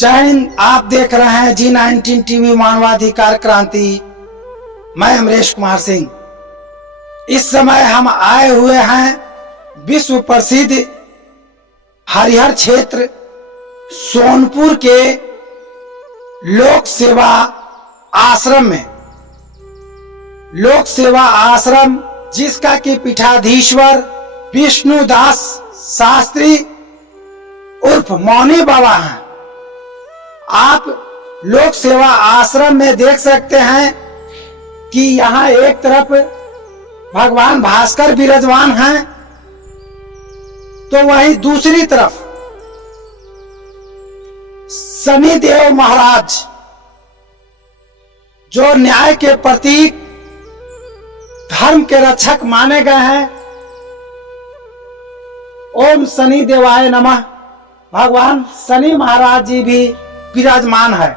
जय हिंद। आप देख रहे हैं G19 टीवी मानवाधिकार क्रांति। मैं अमरेश कुमार सिंह। इस समय हम आए हुए हैं विश्व प्रसिद्ध हरिहर क्षेत्र सोनपुर के लोक सेवा आश्रम में। लोक सेवा आश्रम जिसका कि पीठाधीश्वर विष्णुदास शास्त्री उर्फ मौनी बाबा हैं। आप लोक सेवा आश्रम में देख सकते हैं कि यहाँ एक तरफ भगवान भास्कर विराजमान हैं, तो वहीं दूसरी तरफ शनिदेव महाराज जो न्याय के प्रतीक, धर्म के रक्षक माने गए हैं। ओम शनि देवाय नमः। भगवान शनि महाराज जी भी विराजमान है।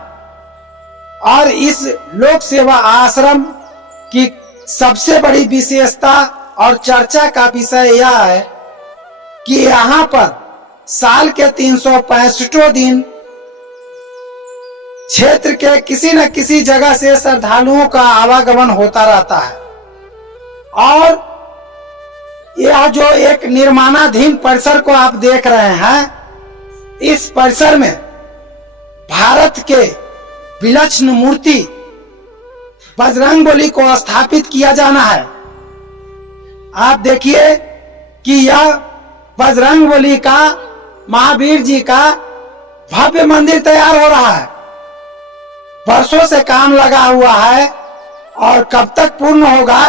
और इस लोक सेवा आश्रम की सबसे बड़ी विशेषता और चर्चा का विषय यह है कि यहाँ पर साल के 365 दिन क्षेत्र के किसी न किसी जगह से श्रद्धालुओं का आवागमन होता रहता है। और यह जो एक निर्माणाधीन परिसर को आप देख रहे हैं, इस परिसर में भारत के विलक्षण मूर्ति बजरंगबली को स्थापित किया जाना है। आप देखिए कि यह बजरंगबली का, महावीर जी का भव्य मंदिर तैयार हो रहा है। वर्षों से काम लगा हुआ है और कब तक पूर्ण होगा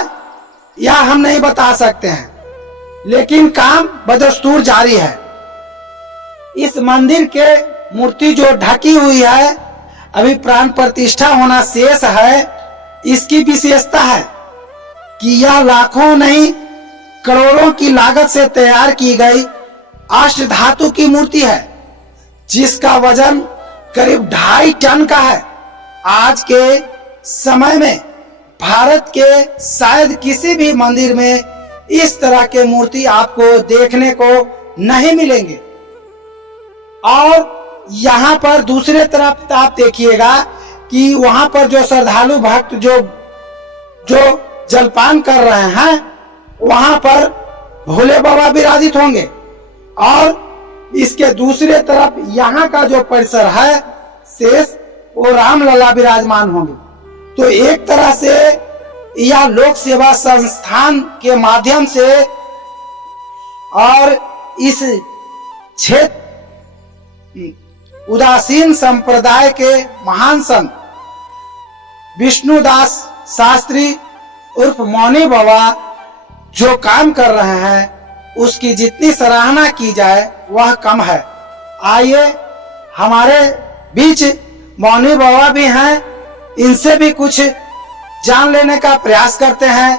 यह हम नहीं बता सकते हैं, लेकिन काम बदस्तूर जारी है। इस मंदिर के मूर्ति जो ढकी हुई है, अभी प्राण प्रतिष्ठा होना शेष है। इसकी विशेषता है कि यह लाखों नहीं करोड़ों की लागत से तैयार की गई अष्ट धातु की मूर्ति है, जिसका वजन करीब 2.5 टन का है। आज के समय में भारत के शायद किसी भी मंदिर में इस तरह के मूर्ति आपको देखने को नहीं मिलेंगे। और यहाँ पर दूसरे तरफ आप देखिएगा कि वहां पर जो श्रद्धालु भक्त जो जलपान कर रहे हैं, वहां पर भोले बाबा विराजित होंगे। और इसके दूसरे तरफ यहाँ का जो परिसर है शेष, वो रामलला विराजमान होंगे। तो एक तरह से यह लोक सेवा संस्थान के माध्यम से और इस क्षेत्र उदासीन संप्रदाय के महान संत विष्णुदास शास्त्री उर्फ मौनी बाबा जो काम कर रहे हैं, उसकी जितनी सराहना की जाए वह कम है। आइए, हमारे बीच मौनी बाबा भी हैं, इनसे भी कुछ जान लेने का प्रयास करते हैं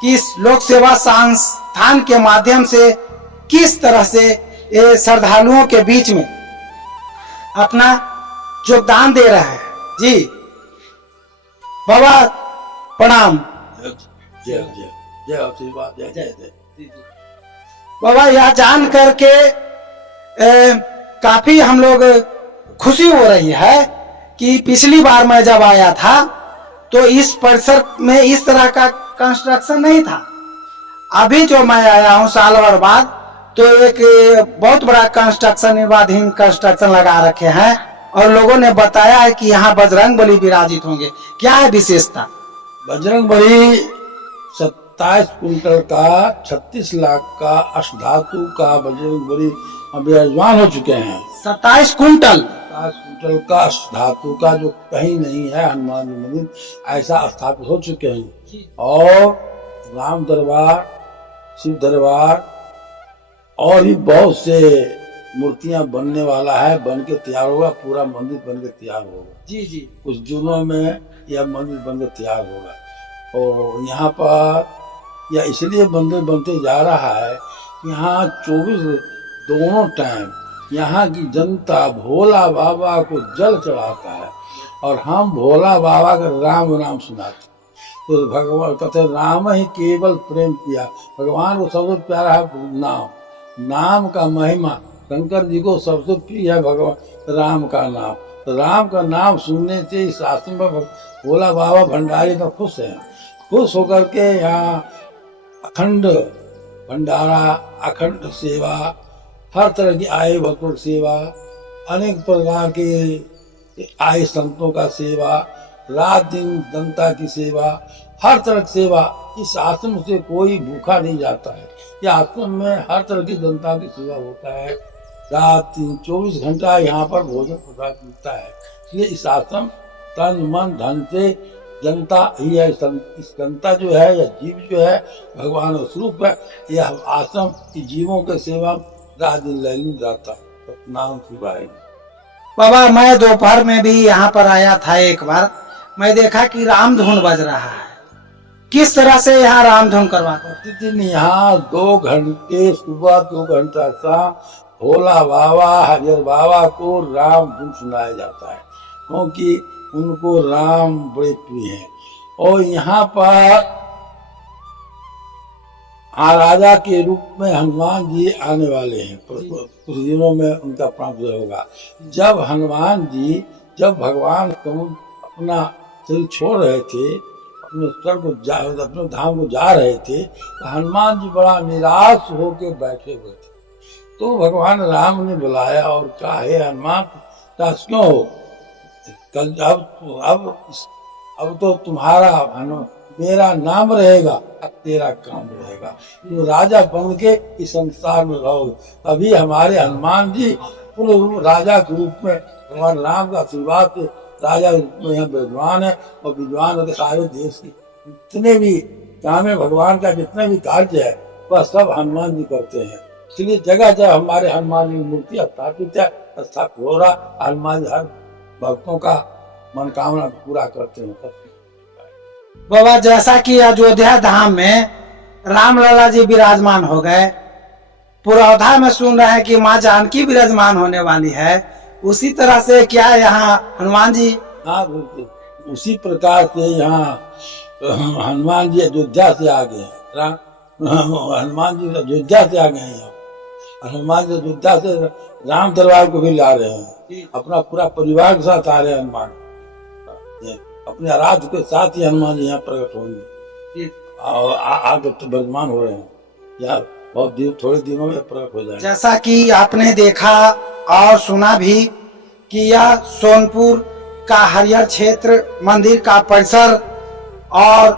कि इस लोक सेवा संस्थान के माध्यम से किस तरह से ये श्रद्धालुओं के बीच में अपना योगदान दे रहे हैं। जी बाबा प्रणाम। जय जय जय आशीर्वाद, जय जय जय। बाबा, यह जान करके काफी हम लोग खुशी हो रही है कि पिछली बार मैं जब आया था तो इस परिसर में इस तरह का कंस्ट्रक्शन नहीं था। अभी जो मैं आया हूँ साल भर बाद, तो एक बहुत बड़ा कंस्ट्रक्शन, निर्माणाधीन कंस्ट्रक्शन लगा रखे हैं और लोगों ने बताया है कि यहाँ बजरंगबली विराजित होंगे। क्या है विशेषता? बजरंगबली 27 कुंटल का 36 लाख का अष्टधातु का बजरंगबली विराजमान हो चुके हैं। 27 कुंटल 27 कुंटल का अष्टधातु का, जो कहीं नहीं है हनुमान मंदिर ऐसा स्थापित हो चुके हैं। और राम दरबार, शिव दरबार और भी बहुत से मूर्तियां बनने वाला है, बन के तैयार होगा। पूरा मंदिर बन के तैयार होगा। जी जी, कुछ दिनों में यह मंदिर बनकर तैयार होगा। और यहाँ पर यह इसलिए मंदिर बनते जा रहा है कि यहाँ 24 दोनों टाइम यहाँ की जनता भोला बाबा को जल चढ़ाता है और हम भोला बाबा का राम नाम सुनाते। तो भगवान कहते राम ही केवल प्रेम किया। भगवान को सबसे प्यारा है नाम, नाम का महिमा शंकर जी को सबसे प्रिय है भगवान राम का नाम। तो राम का नाम सुनने से इस आश्रम में भोला बाबा भंडारी तो खुश हैं। खुश होकर के यहाँ अखंड भंडारा, अखंड सेवा, हर तरह की आए भक्तों की सेवा, अनेक प्रकार के आए संतों का सेवा, रात दिन जनता की सेवा, हर तरह की सेवा। इस आश्रम से कोई भूखा नहीं जाता है। यह आश्रम में हर तरह की जनता की सेवा होता है। रात दिन 24 घंटा यहाँ पर भोजन प्रसाद मिलता है। इसलिए इस आश्रम तन मन धन से जनता ही है। इस जनता जो है या जीव जो है भगवान का स्वरूप है। यह आश्रम इस जीवों के सेवा रात दिन लैली जाता है। तो नाम शिवाय। बाबा मैं दोपहर में भी यहाँ पर आया था एक बार, मैं देखा कि राम धुन बज रहा है। किस तरह से यहाँ राम धुन करवाते? प्रतिदिन यहाँ 2 घंटे सुबह 2 घंटा शाम भोला बाबा हरिहर बाबा को राम धुन सुनाया जाता है, क्योंकि उनको राम बड़े प्रिय हैं। और यहाँ पर राजा के रूप में हनुमान जी आने वाले हैं। कुछ दिनों में उनका प्राप्त होगा। जब हनुमान जी, जब भगवान अपना शरीर छोड़ रहे थे, अपने स्वर्ग को अपने धाम को जा रहे थे, तो हनुमान जी बड़ा निराश होकर बैठे हुए थे। तो भगवान राम ने बुलाया और कहा, हे हनुमान दास क्यों हो? कल अब तो तुम्हारा मेरा नाम रहेगा, अब तेरा काम रहेगा। तो राजा बन के इस संसार में रहोगे। अभी हमारे हनुमान जी पूर्ण राजा के रूप में भगवान राम का आशीर्वाद से राजा के रूप में यहाँ विद्वान है। और विद्वान होकर सारे देश की जितने भी काम है, भगवान का जितना भी कार्य है, वह सब हनुमान जी करते हैं। इसलिए जगह जगह हमारे हनुमान जी की मूर्ति स्थापित है, स्थापित हो रहा। हनुमान जी हर भक्तों का मनोकामना पूरा करते हैं। बाबा जैसा कि अयोध्या धाम में राम लला जी विराजमान हो गए, पुरौधा में सुन रहे हैं कि माँ जानकी विराजमान होने वाली है, उसी तरह से क्या यहाँ हनुमान जी? हाँ बिल्कुल उसी प्रकार से यहाँ हनुमान जी अयोध्या से आ गए हैं। हनुमान जी अयोध्या से आ गए हैं। हनुमान जी अयोध्या से राम दरबार को भी ला रहे हैं। अपना पूरा परिवार के साथ आ रहे हैं। हनुमान अपने आराध्य के साथ ही हनुमान जी यहाँ प्रकट होंगे और आगे तो विराजमान हो रहे हैं। यार बहुत थोड़े दिनों में प्रकट हो जाएंगे। जैसा कि आपने देखा और सुना भी कि यह सोनपुर का हरिहर क्षेत्र मंदिर का परिसर और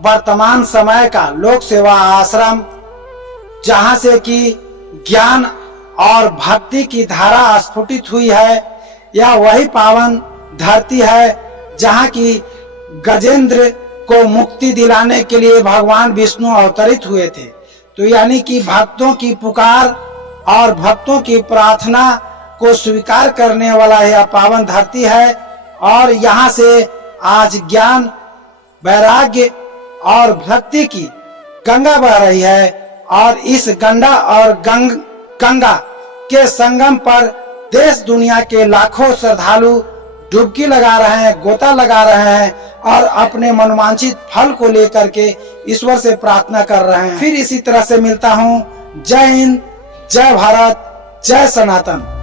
वर्तमान समय का लोक सेवा आश्रम, जहां से कि ज्ञान और भक्ति की धारा स्फुटित हुई है। यह वही पावन धरती है जहां की गजेंद्र को मुक्ति दिलाने के लिए भगवान विष्णु अवतरित हुए थे। तो यानी कि भक्तों की पुकार और भक्तों की प्रार्थना को स्वीकार करने वाला यह पावन धरती है। और यहाँ से आज ज्ञान, वैराग्य और भक्ति की गंगा बह रही है। और इस गंगा और गंगा के संगम पर देश दुनिया के लाखों श्रद्धालु डुबकी लगा रहे हैं, गोता लगा रहे हैं और अपने मनोवांछित फल को लेकर के ईश्वर से प्रार्थना कर रहे हैं। फिर इसी तरह से मिलता हूँ। जय हिंद, जय भारत, जय सनातन।